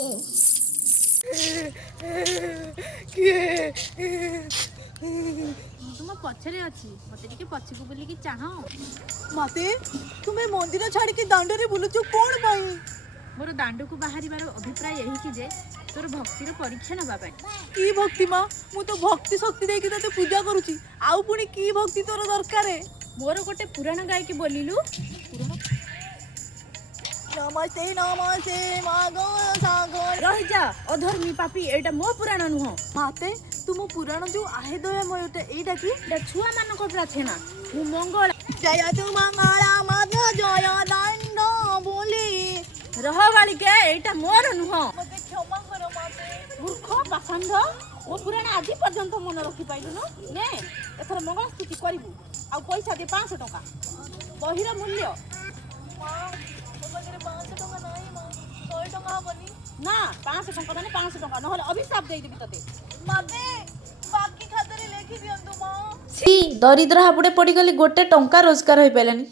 तुम पछरे अच्छी मत टे पछकू बुलिकी चाह मते तुम्हें मंदिर छाड़ी दांडे बुलुचु कौन पाई? मोर दांड को बाहर अभिप्राय यही कि जे तोर भक्तिर परीक्षा नवाई। की भक्ति माँ मु तो भक्ति शक्ति देके तते पूजा करूची आउ पुणी की भक्ति तोर दरकार? मोर गोटे पुराण गायकी बोलिलु नमस्ते नमस्ते मागो सागर रही जा अधर्मी पापी एटा मो पुराण नुह माते तुम पुराण जो आहे दयामयटा एटा की छुआ मानक प्रार्थना मु मंगल जय तु मंगला मध्य जय दंड बोली रह बालिके एटा मोर नुह मते क्षमा करो माते। मूर्ख पाखंड मो पुराण आज पर्यंत मन रखी पाइलु न ने एथर मंगल स्तुति करिवु आ पैसा दे 500 टका बहिर मूल्य माँ मो पाखे 500 टका नाही माँ 100 टका हबनी ना 500 टका माने 500 टका नहले अभिशाप देई देबी तते माते बाकी खातारे लेखि दियंतु माँ। सी दरिद्र हाबुड़े पड़गली गोटे टंका रोजगार हो पारानी।